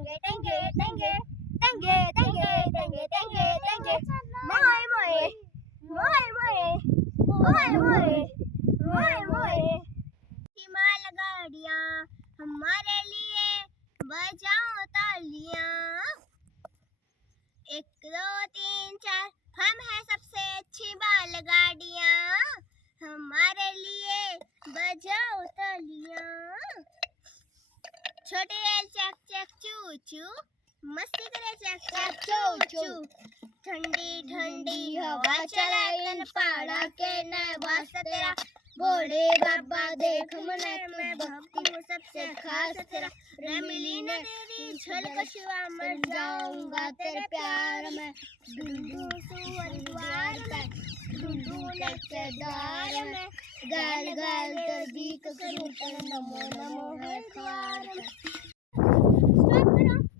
tenge tenge tenge tenge tenge tenge tenge tenge moe moe moe moe moe moe मोए मोए हिमाल गाड़ियाँ हमारे लिए बजाओ तालियाँ 1 2 3 4 हम हैं सबसे अच्छी बैलगाड़ियाँ हमारे लिए बजाओ तालियाँ छोटी रेल चक चक चू चू मस्ती करे चक चक चू चू ठंडी ठंडी हवा चलाए तन पहाड़ा के न वास्ता तेरा बड़े बाबा देख मने मैं भक्ति हूँ सबसे खास तेरा रे मिली न तेरी झलक शिवा मर जाऊंगा तेरे प्यार में डुडू सुअर द्वार में डुडू लचदार में गाल गाल तर बीक करूं तर नमो नमो है द्वार में स्टॉप करो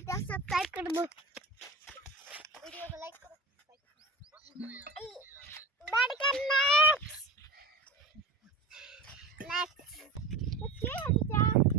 आजा सब्सक्राइब कर दो वीडियो को लाइक करो बैठ कर नेक्स्ट नेक्स्ट तो क्या है